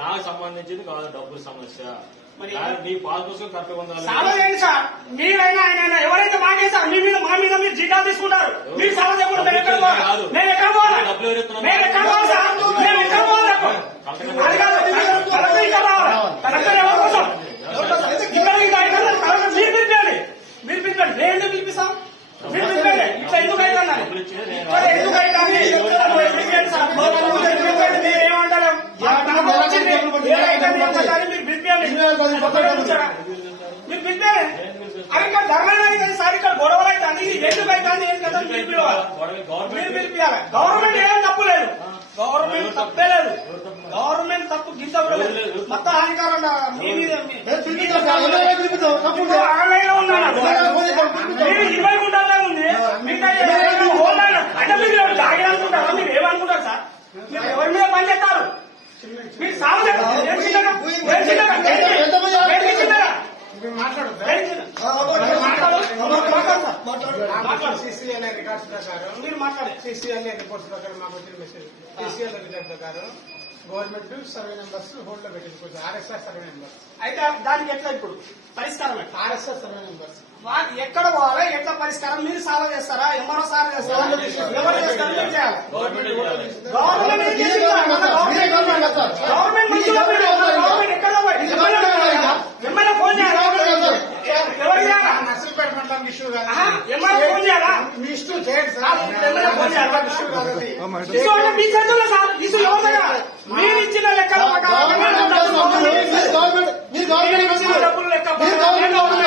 నాకు సంబంధించింది కాదు డబ్బుల సమస్య. మీ పాస్ పుస్తకం కరెక్ట్గా ఉండాలి. సార్ మీరైనా ఆయన ఎవరైతే మాట్లాడతారు మీ మీద మా మీద మీరు జిల్లా తీసుకుంటారు. మీరు సభ చెప్పండి. మేము ఎక్కడ పోవాలి? మేము ఎక్కడ పోవాలి? మేము ఎక్కడ పోవాలి సార్? మేము ఎక్కడ పోవాలి? అది కాదు కలెక్టర్ ఎవరి కోసం ఇక్కడ మీరు పిలిపండి. మీరు పిలిపండి. నేను ఎందుకు పిలిపిస్తాం? మీరు పిలిపండి. ఇట్లా ఎందుకు అవుతుంది? ఎందుకు అవుతుంది? మీరేమంటారు? మీరు పిలిపండి. మీరు పిలిపే అవి ఇక్కడ ధర్మం అవుతుంది సార్. ఇక్కడ గొడవలు అవుతుంది. ఎందుకు అవుతుంది? ఏం కదా మీరు పిలవాలి. మీరు పిలిపియాలి. గవర్నమెంట్ ఏం తప్పు లేదు. గవర్నమెంట్ తప్పే లేదు. గవర్నమెంట్ తప్పు గింత మొత్తం అధికారం మీ మీద మీరు 20 గుంటలే ఉంది. మీకు అంటే మీరు జాగ్రత్త అనుకుంటారా? మీరు ఏమనుకుంటారు సార్? మీరు ఎవరి మీద పని చేస్తారు? మీరు సాగు CCLA రికార్డ్స్ ప్రకారం మీరు మాట్లాడే CCLA రిపోర్ట్స్ ప్రకారం మాకు వచ్చిన మెసేజ్ CCLA రికార్డ్ ప్రకారం గవర్నమెంట్ సర్వే నెంబర్స్ హోల్డ్ లో పెట్టింది. RSR సర్వే నెంబర్స్ అయితే దానికి ఎట్లా ఇప్పుడు పరిష్కారం? RSR సర్వే నెంబర్స్ ఎక్కడ పోవాలి? ఎట్లా పరిష్కారం? మీరు సాల్వ్ చేస్తారా? ఎవరో సాల్వ్ చేస్తారా? ఎవరు చేస్తారు? మీరు చేయాలి. గవర్నమెంట్ ఎక్కడ ఎమ్మెల్యే ఫోన్ చేయాలి. ఎవరు చేయాలా? నర్సంపేట మండలం ఇష్యూ కాదు. ఎమ్మెల్యే ఫోన్ చేయాలా? మీ ఇష్యూ చేయండి సార్. ఎమ్మెల్యే ఫోన్ చేయాలా? ఇష్యూ కాదు. ఇష్యూ అంటే మీ చేతుల్లో సార్. ఇష్యూ ఎవరి దగ్గర? మీరు ఇచ్చిన లెక్కల ప్రకారం డబ్బులు లెక్క